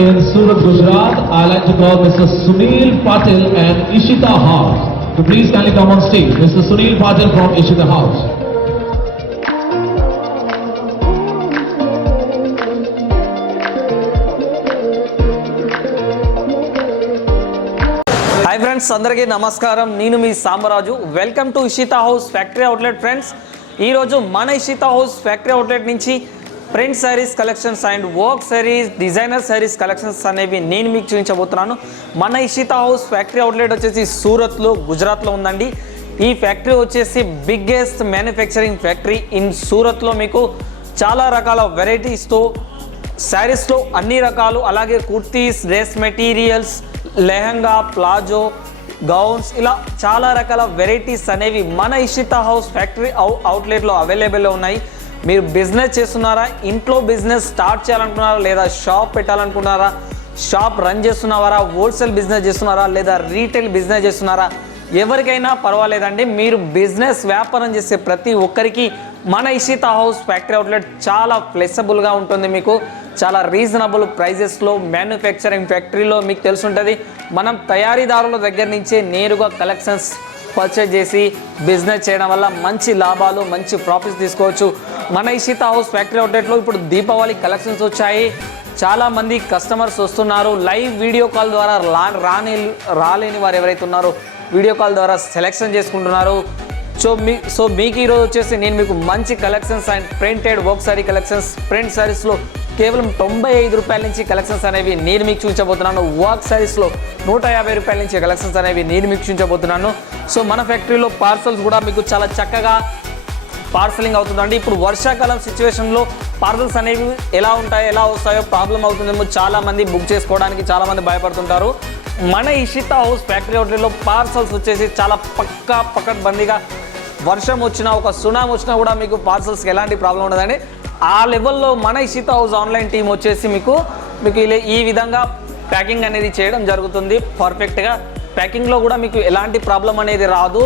in Surat, Gujarat. I like to call Mr. Sunil Patil and Ishita House. So please kindly come on stage. Mr. Sunil Patil from Ishita House. Hi friends, అందరికీ నమస్కారం. నేను మీ Sambaraju. Welcome to Ishita house factory outlet. Friends, ఈరోజు మన Ishita house factory outlet నుంచి print sarees collections and work sarees, designer sarees collections అనేవి నేను మీకు చూపించబోతున్నాను. మన ఇషితా హౌస్ ఫ్యాక్టరీ అవుట్లెట్ వచ్చేసి సూరత్లో, గుజరాత్లో ఉందండి. ఈ ఫ్యాక్టరీ వచ్చేసి బిగ్గెస్ట్ మ్యానుఫ్యాక్చరింగ్ ఫ్యాక్టరీ ఇన్ సూరత్లో. మీకు చాలా రకాల వెరైటీస్తో శారీస్లో అన్ని రకాలు, అలాగే kurtis, dress materials, lehenga, palazzo, gowns, ఇలా చాలా రకాల వెరైటీస్ అనేవి మన ఇషితా హౌస్ ఫ్యాక్టరీ అవుట్లెట్లో అవైలబుల్లో ఉన్నాయి. మీరు బిజినెస్ చేస్తున్నారా, ఇంట్లో బిజినెస్ స్టార్ట్ చేయాలనుకున్నారా, లేదా షాప్ పెట్టాలనుకున్నారా, షాప్ రన్ చేస్తున్నారా, హోల్సేల్ బిజినెస్ చేస్తున్నారా, లేదా రీటైల్ బిజినెస్ చేస్తున్నారా, ఎవరికైనా పర్వాలేదండి. మీరు బిజినెస్ వ్యాపారం చేసే ప్రతి ఒక్కరికి మన ఇషితా హౌస్ ఫ్యాక్టరీ అవుట్లెట్ చాలా ఫ్లెక్సిబుల్గా ఉంటుంది. మీకు చాలా రీజనబుల్ ప్రైజెస్లో మ్యానుఫ్యాక్చరింగ్ ఫ్యాక్టరీలో మీకు తెలుసుంటుంది. మనం తయారీదారుల దగ్గర నుంచే నేరుగా కలెక్షన్స్ పర్చేజ్ చేసి బిజినెస్ చేయడం వల్ల మంచి లాభాలు, మంచి ప్రాఫిట్స్ తీసుకోవచ్చు. మన ఇషితా హౌస్ ఫ్యాక్టరీ అవుట్లెట్లో ఇప్పుడు దీపావళి కలెక్షన్స్ వచ్చాయి. చాలామంది కస్టమర్స్ వస్తున్నారు. లైవ్ వీడియో కాల్ ద్వారా రాలేని వారు ఎవరైతే ఉన్నారో వీడియో కాల్ ద్వారా సెలెక్షన్ చేసుకుంటున్నారు. సో మీకు ఈరోజు వచ్చేసి నేను మీకు మంచి collections and printed work sorry collections, print శారీస్లో కేవలం 95 రూపాయల నుంచి కలెక్షన్స్ అనేవి నేను మీకు చూపించబోతున్నాను. వర్క్ శారీస్లో 150 రూపాయల నుంచి కలెక్షన్స్ అనేవి నేను మీకు చూపించబోతున్నాను. సో మన ఫ్యాక్టరీలో పార్సల్స్ కూడా మీకు చాలా చక్కగా పార్సలింగ్ అవుతుందండి. ఇప్పుడు వర్షాకాలం సిచ్యువేషన్లో పార్సల్స్ అనేవి ఎలా వస్తాయో ప్రాబ్లం అవుతుందేమో, చాలామంది బుక్ చేసుకోవడానికి చాలామంది భయపడుతుంటారు. మన ఇషితా హౌస్ ఫ్యాక్టరీ అవుట్లెట్లో పార్సల్స్ వచ్చేసి చాలా పకడ్బందీగా, వర్షం వచ్చినా, ఒక సునామీ వచ్చినా కూడా మీకు పార్సల్స్కి ఎలాంటి ప్రాబ్లం ఉండదండి. ఆ లెవెల్లో మన ఇషితా హౌస్ ఆన్లైన్ టీం వచ్చేసి మీకు ఈ విధంగా ప్యాకింగ్ అనేది చేయడం జరుగుతుంది. పర్ఫెక్ట్గా ప్యాకింగ్లో కూడా మీకు ఎలాంటి ప్రాబ్లం అనేది రాదు.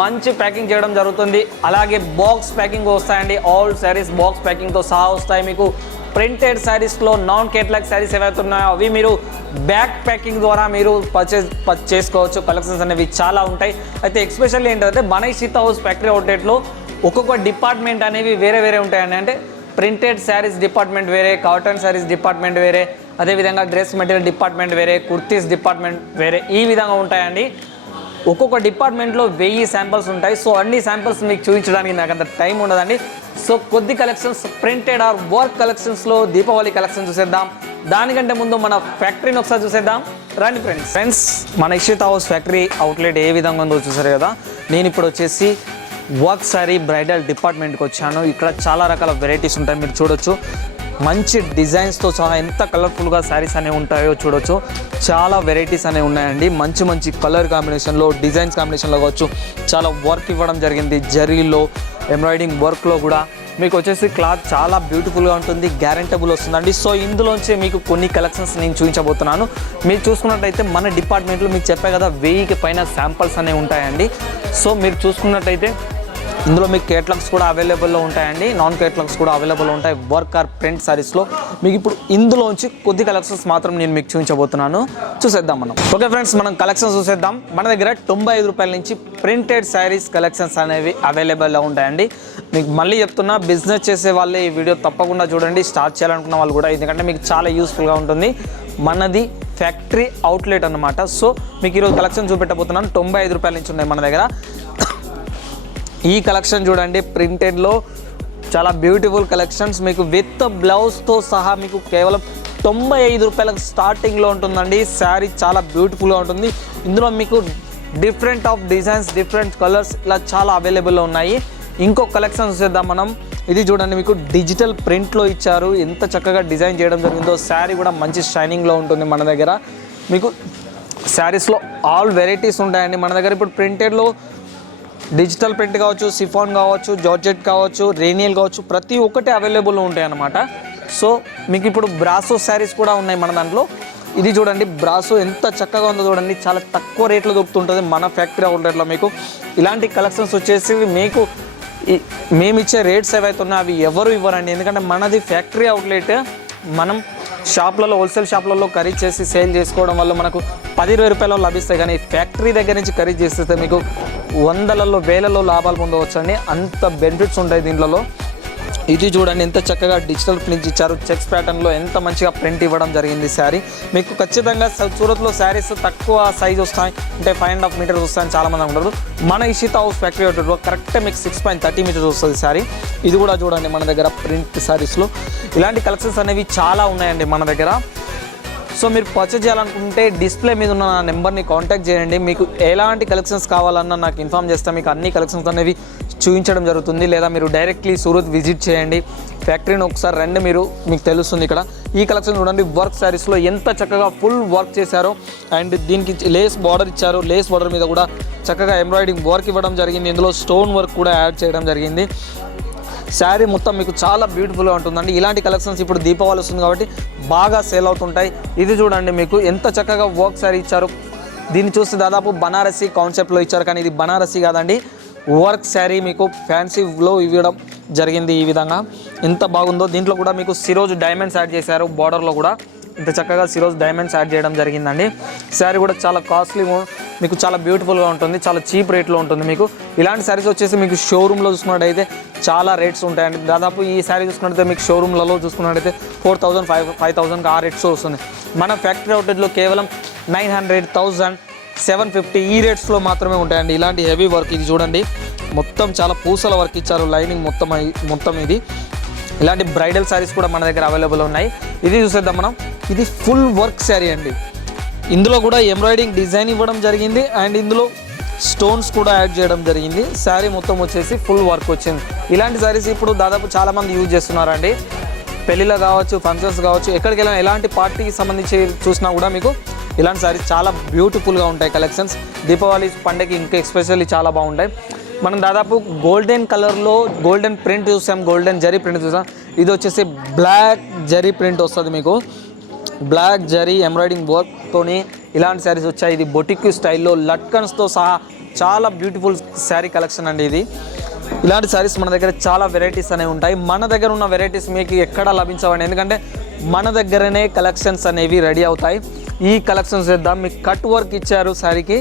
మంచి ప్యాకింగ్ చేయడం జరుగుతుంది. అలాగే బాక్స్ ప్యాకింగ్ వస్తాయండి. ఆల్ శారీస్ బాక్స్ ప్యాకింగ్తో సహా వస్తాయి. మీకు ప్రింటెడ్ శారీస్లో నాన్ కేటలాగ్ శారీస్ ఏవైతే ఉన్నాయో అవి మీరు బ్యాక్ ప్యాకింగ్ ద్వారా మీరు పర్చేజ్ చేసుకోవచ్చు. కలెక్షన్స్ అనేవి చాలా ఉంటాయి. అయితే ఎక్స్పెషల్లీ ఏంటంటే మన ఇషితా హౌస్ ఫ్యాక్టరీ అవుట్లెట్లో ఒక్కొక్క డిపార్ట్మెంట్ అనేవి వేరే ఉంటాయండి. అంటే ప్రింటెడ్ శారీస్ డిపార్ట్మెంట్ వేరే, కాటన్ శారీస్ డిపార్ట్మెంట్ వేరే, అదేవిధంగా డ్రెస్ మెటీరియల్ డిపార్ట్మెంట్ వేరే, కుర్తీస్ డిపార్ట్మెంట్ వేరే, ఈ విధంగా ఉంటాయండి. ఒక్కొక్క డిపార్ట్మెంట్లో 1000 శాంపిల్స్ ఉంటాయి. సో అన్ని శాంపిల్స్ మీకు చూపించడానికి నాకు అంత టైం ఉండదండి. సో కొద్ది కలెక్షన్స్ ప్రింటెడ్ ఆర్ వర్క్ కలెక్షన్స్లో దీపావళి కలెక్షన్ చూసేద్దాం. దానికంటే ముందు మన ఫ్యాక్టరీని ఒకసారి చూసేద్దాం. రండి ఫ్రెండ్స్, మన ఇషితా హౌస్ ఫ్యాక్టరీ అవుట్లెట్ ఏ విధంగా ఉందో చూసారు కదా. నేను ఇప్పుడు వచ్చేసి వర్క్ సారీ బ్రైడల్ డిపార్ట్మెంట్కి వచ్చాను. ఇక్కడ చాలా రకాల వెరైటీస్ ఉంటాయి, మీరు చూడొచ్చు. మంచి డిజైన్స్తో సహా ఎంత కలర్ఫుల్గా శారీస్ అనేవి ఉంటాయో చూడొచ్చు. చాలా వెరైటీస్ అనేవి ఉన్నాయండి. మంచి కలర్ కాంబినేషన్లో, డిజైన్స్ కాంబినేషన్లో కావచ్చు. చాలా వర్క్ ఇవ్వడం జరిగింది. జరీలో, ఎంబ్రాయిడింగ్ వర్క్లో కూడా మీకు వచ్చేసి క్లాత్ చాలా బ్యూటిఫుల్గా ఉంటుంది, గ్యారెంటబుల్ వస్తుందండి. సో ఇందులోంచి మీకు కొన్ని కలెక్షన్స్ నేను చూపించబోతున్నాను. మీరు చూసుకున్నట్టయితే మన డిపార్ట్మెంట్లో మీకు చెప్పే కదా 1000కి పైన శాంపిల్స్ అనేవి ఉంటాయండి. సో మీరు చూసుకున్నట్టయితే ఇందులో మీకు కేటలాగ్స్ కూడా అవైలబుల్లో ఉంటాయండి, నాన్ కేటలాగ్స్ కూడా అవైలబుల్లో ఉంటాయి వర్క్ ఆర్ ప్రింట్ శారీస్లో. మీకు ఇప్పుడు ఇందులోంచి కొద్ది కలెక్షన్స్ మాత్రం నేను మీకు చూపించబోతున్నాను. చూసేద్దాం మనం. ఓకే ఫ్రెండ్స్, మనం కలెక్షన్స్ చూసేద్దాం. మన దగ్గర 95 రూపాయల నుంచి ప్రింటెడ్ శారీస్ కలెక్షన్స్ అనేవి అవైలబుల్లో ఉంటాయండి. మీకు మళ్ళీ చెప్తున్నా, బిజినెస్ చేసే వాళ్ళే ఈ వీడియో తప్పకుండా చూడండి, స్టార్ట్ చేయాలనుకున్న వాళ్ళు కూడా, ఎందుకంటే మీకు చాలా యూస్ఫుల్గా ఉంటుంది. మనది ఫ్యాక్టరీ అవుట్లెట్ అన్నమాట. సో మీకు ఈరోజు కలెక్షన్ చూపెట్టబోతున్నాను. 95 రూపాయల నుంచి ఉన్నాయి మన దగ్గర. ఈ కలెక్షన్ చూడండి, ప్రింటెడ్లో చాలా బ్యూటిఫుల్ కలెక్షన్స్. మీకు విత్ బ్లౌజ్తో సహా మీకు కేవలం 95 రూపాయలకు స్టార్టింగ్లో ఉంటుందండి. శారీ చాలా బ్యూటిఫుల్గా ఉంటుంది. ఇందులో మీకు different of designs, different colours ఇలా చాలా అవైలబుల్లో ఉన్నాయి. ఇంకో కలెక్షన్ చూసేద్దాం మనం. ఇది చూడండి, మీకు డిజిటల్ ప్రింట్లో ఇచ్చారు. ఎంత చక్కగా డిజైన్ చేయడం జరిగిందో. శారీ కూడా మంచి షైనింగ్లో ఉంటుంది మన దగ్గర. మీకు శారీస్లో ఆల్ వెరైటీస్ ఉంటాయండి మన దగ్గర. ఇప్పుడు ప్రింటెడ్లో డిజిటల్ ప్రింట్ కావచ్చు, సిఫాన్ కావచ్చు, జార్జెట్ కావచ్చు, రేనియల్ కావచ్చు, ప్రతి ఒక్కటి అవైలబుల్లో ఉంటాయి అన్నమాట. సో మీకు ఇప్పుడు బ్రాసో శారీస్ కూడా ఉన్నాయి మన దాంట్లో. ఇది చూడండి, బ్రాసో ఎంత చక్కగా ఉందో చూడండి. చాలా తక్కువ రేట్లో దొరుకుతుంటుంది మన ఫ్యాక్టరీ అవుట్లెట్లో. మీకు ఇలాంటి కలెక్షన్స్ వచ్చేసి మీకు మేము ఇచ్చే రేట్స్ ఏవైతే ఉన్నాయో అవి ఎవరు ఇవ్వరండి. ఎందుకంటే మనది ఫ్యాక్టరీ అవుట్లెట్. మనం షాప్లలో హోల్సేల్ షాప్లలో ఖరీదు చేసి సేల్ చేసుకోవడం వల్ల మనకు 10-20 రూపాయలు లభిస్తాయి, కానీ ఫ్యాక్టరీ దగ్గర నుంచి ఖరీదు చేస్తే మీకు వందలలో వేలలో లాభాలు పొందవచ్చు అండి. అంత బెనిఫిట్స్ ఉంటాయి దీంట్లో. ఇది చూడండి ఎంత చక్కగా డిజిటల్ ప్రింట్స్ ఇచ్చారు, చెక్స్ ప్యాటర్న్లో ఎంత మంచిగా ప్రింట్ ఇవ్వడం జరిగింది. శారీ మీకు ఖచ్చితంగా సూరత్లో శారీస్ తక్కువ సైజ్ వస్తాయి, అంటే 5.5 మీటర్స్ వస్తాయని చాలామంది అనుకుంటారు. మన ఇషితా హౌస్ ఫ్యాక్టరీ అవుట్లెట్లో కరెక్ట్గా మీకు 6.30 మీటర్స్ వస్తుంది శారీ. ఇది కూడా చూడండి మన దగ్గర ప్రింట్ శారీస్లో ఇలాంటి కలెక్షన్స్ అనేవి చాలా ఉన్నాయండి మన దగ్గర. సో మీరు పర్చేజ్ చేయాలనుకుంటే డిస్ప్లే మీద ఉన్న నా నెంబర్ని కాంటాక్ట్ చేయండి. మీకు ఎలాంటి కలెక్షన్స్ కావాలన్నా నాకు ఇన్ఫామ్ చేస్తే మీకు అన్ని కలెక్షన్స్ అనేవి చూపించడం జరుగుతుంది. లేదా మీరు డైరెక్ట్లీ సూరత్ విజిట్ చేయండి, ఫ్యాక్టరీని ఒకసారి రండి, మీకు తెలుస్తుంది. ఇక్కడ ఈ కలెక్షన్ చూడండి, వర్క్ శారీస్లో ఎంత చక్కగా ఫుల్ వర్క్ చేశారో. అండ్ దీనికి లేస్ బార్డర్ ఇచ్చారు, లేస్ బార్డర్ మీద కూడా చక్కగా ఎంబ్రాయిడింగ్ వర్క్ ఇవ్వడం జరిగింది. ఇందులో స్టోన్ వర్క్ కూడా యాడ్ చేయడం జరిగింది. శారీ మొత్తం మీకు చాలా బ్యూటిఫుల్గా ఉంటుందండి. ఇలాంటి కలెక్షన్స్ ఇప్పుడు దీపావళి వస్తుంది కాబట్టి బాగా సేల్ అవుతుంటాయి. ఇది చూడండి మీకు ఎంత చక్కగా వర్క్ శారీ ఇచ్చారు. దీన్ని చూస్తే దాదాపు బనారసీ కాన్సెప్ట్లో ఇచ్చారు, కానీ ఇది బనారసీ కాదండి, వర్క్ శారీ మీకు ఫ్యాన్సీలో ఇవ్వడం జరిగింది. ఈ విధంగా ఎంత బాగుందో. దీంట్లో కూడా మీకు సిరోజ్ డైమండ్స్ యాడ్ చేశారు, బార్డర్లో కూడా ఇంత చక్కగా సిరోజ్ డైమండ్స్ యాడ్ చేయడం జరిగిందండి. శారీ కూడా చాలా కాస్ట్లీ, మీకు చాలా బ్యూటిఫుల్గా ఉంటుంది, చాలా చీప్ రేట్లో ఉంటుంది. మీకు ఇలాంటి శారీస్ వచ్చేసి మీకు షోరూంలో చూసుకున్నట్టయితే చాలా రేట్స్ ఉంటాయండి. దాదాపు ఈ శారీ చూసుకున్నట్టయితే మీకు షోరూంలలో చూసుకున్నట్టయితే 4,000 5,000 ఆ రేట్స్ వస్తుంది. మన ఫ్యాక్టరీ అవుట్లెట్లో కేవలం 900 1,000 750 ఈ రేట్స్లో మాత్రమే ఉంటాయండి. ఇలాంటి హెవీ వర్క్ ఇది చూడండి, మొత్తం చాలా పూసల వర్క్ ఇచ్చారు, లైనింగ్ మొత్తం ఇది. ఇలాంటి బ్రైడల్ శారీస్ కూడా మన దగ్గర అవైలబుల్ ఉన్నాయి. ఇది చూసేద్దాం మనం. ఇది ఫుల్ వర్క్ శారీ అండి. ఇందులో కూడా ఎంబ్రాయిడింగ్ డిజైన్ ఇవ్వడం జరిగింది, అండ్ ఇందులో స్టోన్స్ కూడా యాడ్ చేయడం జరిగింది. శారీ మొత్తం వచ్చేసి ఫుల్ వర్క్ వచ్చింది. ఇలాంటి శారీస్ ఇప్పుడు దాదాపు చాలామంది యూజ్ చేస్తున్నారండి. పెళ్ళిలో కావచ్చు, ఫంక్షన్స్ కావచ్చు, ఎక్కడికి వెళ్ళినా ఎలాంటి పార్టీకి సంబంధించి చూసినా కూడా మీకు ఇలాంటి శారీస్ చాలా బ్యూటిఫుల్గా ఉంటాయి కలెక్షన్స్. దీపావళి పండుగకి ఇంకా ఎస్పెషల్లీ చాలా బాగుంటాయి. మనం దాదాపు గోల్డెన్ కలర్లో గోల్డెన్ ప్రింట్ చూసాం, గోల్డెన్ జరీ ప్రింట్ చూసాం. ఇది వచ్చేసి బ్లాక్ జరీ ప్రింట్ వస్తుంది మీకు, బ్లాక్ జరీ ఎంబ్రాయిడింగ్ వర్క్తోని ఇలాంటి శారీస్ వచ్చాయి. ఇది బొటిక్ స్టైల్లో లట్కన్స్తో సహా చాలా బ్యూటిఫుల్ శారీ కలెక్షన్ అండి ఇది. ఇలాంటి శారీస్ మన దగ్గర చాలా వెరైటీస్ అనేవి ఉంటాయి. మన దగ్గర ఉన్న వెరైటీస్ మీకు ఎక్కడ లభించవండి, ఎందుకంటే మన దగ్గరనే కలెక్షన్స్ అనేవి రెడీ అవుతాయి. ఈ కలెక్షన్స్ చేద్దాం. మీకు కట్ వర్క్ ఇచ్చారు శారీకి,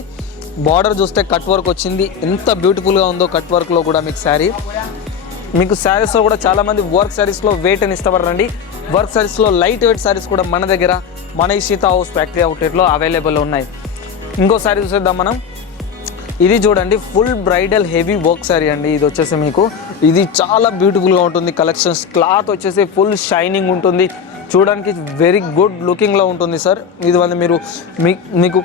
బార్డర్ చూస్తే కట్ వర్క్ వచ్చింది, ఎంత బ్యూటిఫుల్గా ఉందో కట్ వర్క్లో కూడా మీకు శారీ. మీకు శారీస్లో కూడా చాలామంది వర్క్ శారీస్లో వెయిట్ అని ఇష్టపడరండి. వర్క్ శారీస్లో లైట్ వెయిట్ శారీస్ కూడా మన దగ్గర మన ఇషితా హౌస్ ఫ్యాక్టరీ అవుట్లెట్లో అవైలబుల్ ఉన్నాయి. ఇంకో శారీ చూసేద్దాం మనం. ఇది చూడండి, full bridal heavy work sari అండి. ఇది వచ్చేసి మీకు ఇది చాలా బ్యూటిఫుల్గా ఉంటుంది. కలెక్షన్స్ క్లాత్ వచ్చేసి ఫుల్ షైనింగ్ ఉంటుంది, చూడడానికి వెరీ గుడ్ లుకింగ్లో ఉంటుంది సార్. ఇది వల్ల మీకు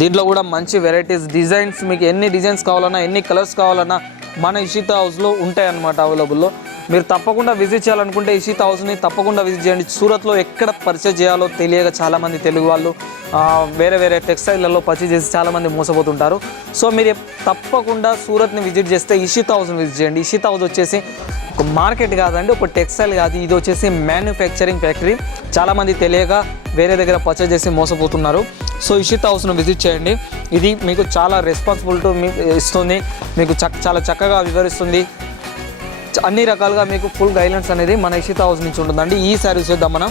దీంట్లో కూడా మంచి వెరైటీస్ డిజైన్స్, మీకు ఎన్ని డిజైన్స్ కావాలన్నా ఎన్ని కలర్స్ కావాలన్నా మన ఇషితా హౌస్లో ఉంటాయి అన్నమాట అవైలబుల్లో. మీరు తప్పకుండా విజిట్ చేయాలనుకుంటే ఇషితా హౌస్ని తప్పకుండా విజిట్ చేయండి. సూరత్లో ఎక్కడ పర్చేజ్ చేయాలో తెలియక చాలామంది తెలుగు వాళ్ళు వేరే టెక్స్టైల్లలో పర్చేజ్ చేసి చాలామంది మోసపోతుంటారు. సో మీరు తప్పకుండా సూరత్ని విజిట్ చేస్తే ఇషితా హౌస్ని విజిట్ చేయండి. ఇషితా హౌస్ వచ్చేసి ఒక మార్కెట్ కాదండి, ఒక టెక్స్టైల్ కాదు, ఇది వచ్చేసి మ్యానుఫ్యాక్చరింగ్ ఫ్యాక్టరీ. చాలామంది తెలియక వేరే దగ్గర పర్చేజ్ చేసి మోసపోతున్నారు. సో ఇషితా హౌస్ను విజిట్ చేయండి. ఇది మీకు చాలా రెస్పాన్సిబిలిటీ మీకు ఇస్తుంది, మీకు చాలా చక్కగా వివరిస్తుంది. అన్ని రకాలుగా మీకు ఫుల్ గైడ్లైన్స్ అనేది మన ఇషితా హౌస్ నుంచి ఉంటుందండి. ఈ శారీస్ చూద్దాం మనం.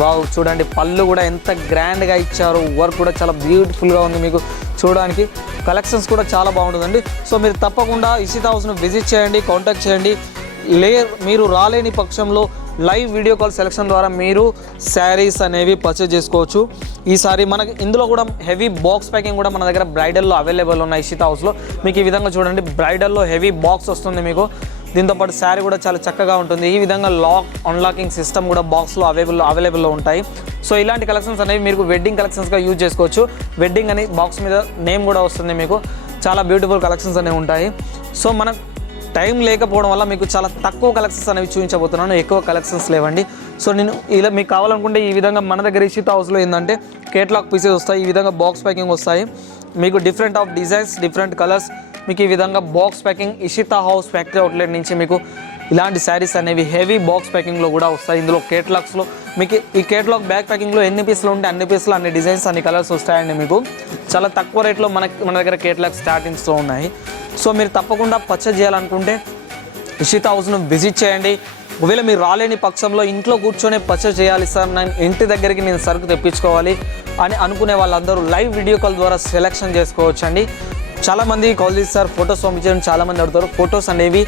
వావ్, చూడండి పళ్ళు కూడా ఎంత గ్రాండ్గా ఇచ్చారు, వర్క్ కూడా చాలా బ్యూటిఫుల్గా ఉంది. మీకు చూడడానికి కలెక్షన్స్ కూడా చాలా బాగుంటుందండి. సో మీరు తప్పకుండా ఇషితా హౌస్ను విజిట్ చేయండి, కాంటాక్ట్ చేయండి. మీరు రాలేని పక్షంలో లైవ్ వీడియో కాల్ సెలెక్షన్ ద్వారా మీరు శారీస్ అనేవి పర్చేజ్ చేసుకోవచ్చు. ఈసారి మనకి ఇందులో కూడా హెవీ బాక్స్ ప్యాకింగ్ కూడా మన దగ్గర బ్రైడల్లో అవైలబుల్ ఉన్నాయి ఇషితా హౌస్లో. మీకు ఈ విధంగా చూడండి, బ్రైడల్లో హెవీ బాక్స్ వస్తుంది మీకు. దీంతోపాటు శారీ కూడా చాలా చక్కగా ఉంటుంది. ఈ విధంగా అన్లాకింగ్ సిస్టమ్ కూడా బాక్స్లో అవైలబుల్లో ఉంటాయి. సో ఇలాంటి కలెక్షన్స్ అనేవి మీరు వెడ్డింగ్ కలెక్షన్స్గా యూజ్ చేసుకోవచ్చు. వెడ్డింగ్ అని బాక్స్ మీద నేమ్ కూడా వస్తుంది మీకు. చాలా బ్యూటిఫుల్ కలెక్షన్స్ అనేవి ఉంటాయి. సో మనం టైం లేకపోవడం వల్ల మీకు చాలా తక్కువ కలెక్షన్స్ అనేవి చూపించబోతున్నాను, ఎక్కువ కలెక్షన్స్ లేవండి. సో నేను ఇలా మీకు కావాలనుకుంటే ఈ విధంగా మన దగ్గర ఇషితా హౌస్లో ఏంటంటే కేటలాగ్ పీసెస్ వస్తాయి, ఈ విధంగా బాక్స్ ప్యాకింగ్ వస్తాయి మీకు. Different of designs, different colours మీకు ఈ విధంగా box packing Ishita house factory outlet నుంచి మీకు ఇలాంటి శారీస్ అనేవి హెవీ బాక్స్ ప్యాకింగ్లో కూడా వస్తాయి. ఇందులో కేటలాగ్స్లో మీకు ఈ కేటలాగ్ బ్యాక్ ప్యాకింగ్లో ఎన్ని పీసులు ఉంటే అన్ని పీసులు, అన్ని డిజైన్స్, అన్ని కలర్స్ వస్తాయండి. మీకు చాలా తక్కువ రేట్లో మన దగ్గర కేటలాగ్ స్టార్టింగ్స్లో ఉన్నాయి. సో మీరు తప్పకుండా పర్చేజ్ చేయాలనుకుంటే ఇషితా హౌస్ను విజిట్ చేయండి. ఒకవేళ మీరు రాలేని పక్షంలో ఇంట్లో కూర్చొని పర్చేస్ చేయాలి సార్, నేను ఇంటి దగ్గరికి నేను సరుకు తెప్పించుకోవాలి అని అనుకునే వాళ్ళందరూ లైవ్ వీడియో కాల్ ద్వారా సెలెక్షన్ చేసుకోవచ్చు అండి. చాలామంది కాల్ చేసి సార్ ఫొటోస్ పంపించడం చాలామంది అడుగుతారు. ఫొటోస్ అనేవి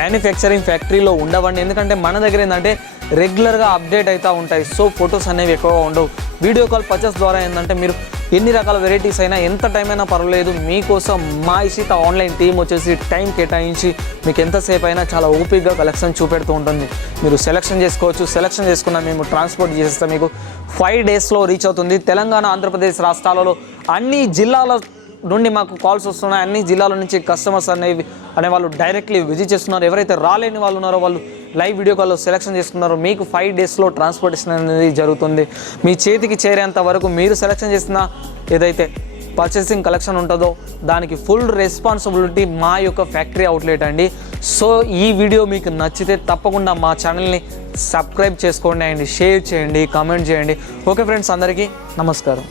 మ్యానుఫ్యాక్చరింగ్ ఫ్యాక్టరీలో ఉండవండి, ఎందుకంటే మన దగ్గర ఏంటంటే రెగ్యులర్గా అప్డేట్ అవుతూ ఉంటాయి. సో ఫొటోస్ అనేవి ఎక్కువగా ఉండవు. వీడియో కాల్ పర్చేస్ ద్వారా ఏంటంటే మీరు ఎన్ని రకాల వెరైటీస్ అయినా ఎంత టైం అయినా పర్వాలేదు, మీకోసం మా ఇషిత ఆన్లైన్ టీం వచ్చేసి టైం కేటాయించి మీకు ఎంతసేపు అయినా చాలా ఓపిక్గా కలెక్షన్ చూపెడుతూ ఉంటుంది. మీరు సెలెక్షన్ చేసుకోవచ్చు. సెలెక్షన్ చేసుకున్న మేము ట్రాన్స్పోర్ట్ చేస్తే మీకు 5 డేస్లో రీచ్ అవుతుంది. తెలంగాణ, ఆంధ్రప్రదేశ్ రాష్ట్రాలలో అన్ని జిల్లాల నుండి మాకు కాల్స్ వస్తున్నాయి. అన్ని జిల్లాల నుంచి కస్టమర్స్ అనే వాళ్ళు డైరెక్ట్లీ విజిట్ చేస్తున్నారు. ఎవరైతే రాలేని వాళ్ళు ఉన్నారో వాళ్ళు లైవ్ వీడియో కాల్లో సెలెక్షన్ చేసుకున్నారో మీకు 5 డేస్లో ట్రాన్స్పోర్టేషన్ అనేది జరుగుతుంది. మీ చేతికి చేరేంత వరకు మీరు సెలెక్షన్ చేసిన ఏదైతే పర్చేసింగ్ కలెక్షన్ ఉంటుందో దానికి ఫుల్ రెస్పాన్సిబిలిటీ మా యొక్క ఫ్యాక్టరీ అవుట్లెట్ అండి. సో ఈ వీడియో మీకు నచ్చితే తప్పకుండా మా ఛానల్ని సబ్స్క్రైబ్ చేసుకోండి అండ్ షేర్ చేయండి, కామెంట్ చేయండి. ఓకే ఫ్రెండ్స్, అందరికీ నమస్కారం.